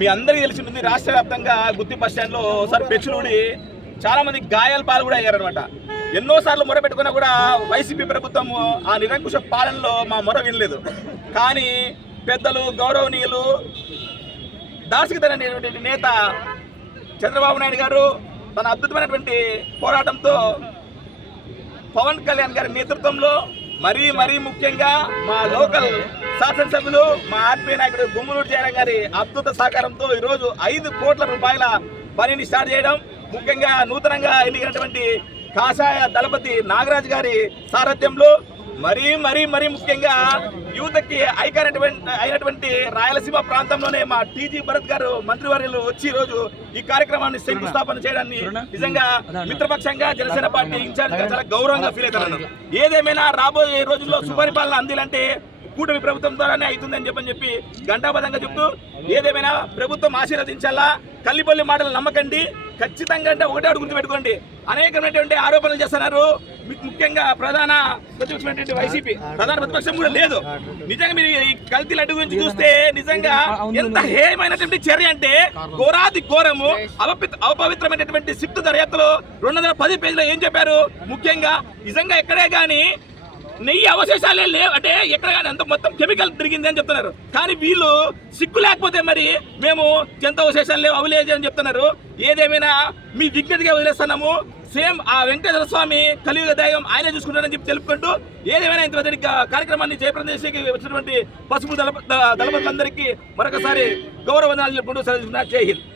మీ అందరికీ తెలిసి ఉంటుంది, రాష్ట్ర వ్యాప్తంగా గుత్తి బస్ స్టాండ్లో ఒకసారి పెచ్చులుడి చాలా మంది గాయాల పాలు కూడా అయ్యారనమాట. ఎన్నోసార్లు మొర పెట్టుకున్నా కూడా వైసీపీ ప్రభుత్వం ఆ నిరంకుశ పాలనలో మా మొర వినలేదు. కానీ పెద్దలు, గౌరవనీయులు, దార్శనికమైనటువంటి నేత చంద్రబాబు నాయుడు గారు తన అద్భుతమైనటువంటి పోరాటంతో పవన్ కళ్యాణ్ గారి నేతృత్వంలో మరీ ముఖ్యంగా మా లోకల్ శాసనసభ్యులు, మా ఆత్మీయ నాయకుడు గుమ్మనూరు జయరాం గారి అద్భుత సహకారంతో ఈరోజు 5 కోట్ల రూపాయల పనిని స్టార్ట్ చేయడం, ముఖ్యంగా నూతనంగా ఎన్నికైనటువంటి కాషాయ దళపతి నాగరాజు గారి సారథ్యంలో మరీ ముఖ్యంగా యువతకి అయినటువంటి రాయలసీమ ప్రాంతంలోనే మా టీజీ భరత్ గారు మంత్రివర్యులు వచ్చి ఈరోజు ఈ కార్యక్రమాన్ని శంకుస్థాపన చేయడాన్ని నిజంగా మిత్రపక్షంగా జనసేన పార్టీ ఇన్ఛార్జ్ గా చాలా గౌరవంగా ఫీల్ అవుతున్నాను. ఏదేమైనా రాబోయే రోజుల్లో సుపరిపాలన అందిలంటే కూటమి ప్రభుత్వం ద్వారానే అవుతుందని చెప్పి గంటాబద్ధంగా చెప్తూ, ఏదేమైనా ప్రభుత్వం ఆశీర్వదించాలా, కల్లిపల్లి మాటలు నమ్మకండి, ఖచ్చితంగా అంటే ఒకటే గుర్తుపెట్టుకోండి. అనేకమైనటువంటి ఆరోపణలు చేస్తున్నారు. ముఖ్యంగా ప్రధాన ప్రతిపక్షమైనటువంటి వైసీపీ, ప్రధాన ప్రతిపక్షం కూడా లేదు. నిజంగా మీరు ఈ కల్తీ లడ్డు గురించి చూస్తే నిజంగా ఎంత హేయమైనటువంటి చర్య అంటే, ఘోరాది ఘోరము, అపవిత్రమైనటువంటి సిఫ్ట్ దర్యాప్తులో 210 పేజీలో ఏం చెప్పారు. ముఖ్యంగా నిజంగా ఎక్కడే కానీ నెయ్యి అవశేషాలే లేవు అంటే, ఎక్కడ కానీ అంత మొత్తం కెమికల్ తిరిగింది అని చెప్తున్నారు. కానీ వీళ్ళు సిగ్గు లేకపోతే మరి మేము జంతు అవశేషాలు లేవు, అవి లేదు అని చెప్తున్నారు. ఏదేమైనా మీ విజ్ఞతగా వదిలేస్తున్నాము. సేమ్ ఆ వెంకటేశ్వర స్వామి కలియుగ దైవం ఆయనే చూసుకుంటారని చెప్పి తెలుపుకుంటూ, ఏదేమైనా ఇంత పెద్ద కార్యక్రమాన్ని జయప్రదం చేసి వచ్చినటువంటి పసుపు దళపతులందరికీ మరొకసారి గౌరవ వందనాలు చెప్పుకుంటూ సెలవు. జై హింద్.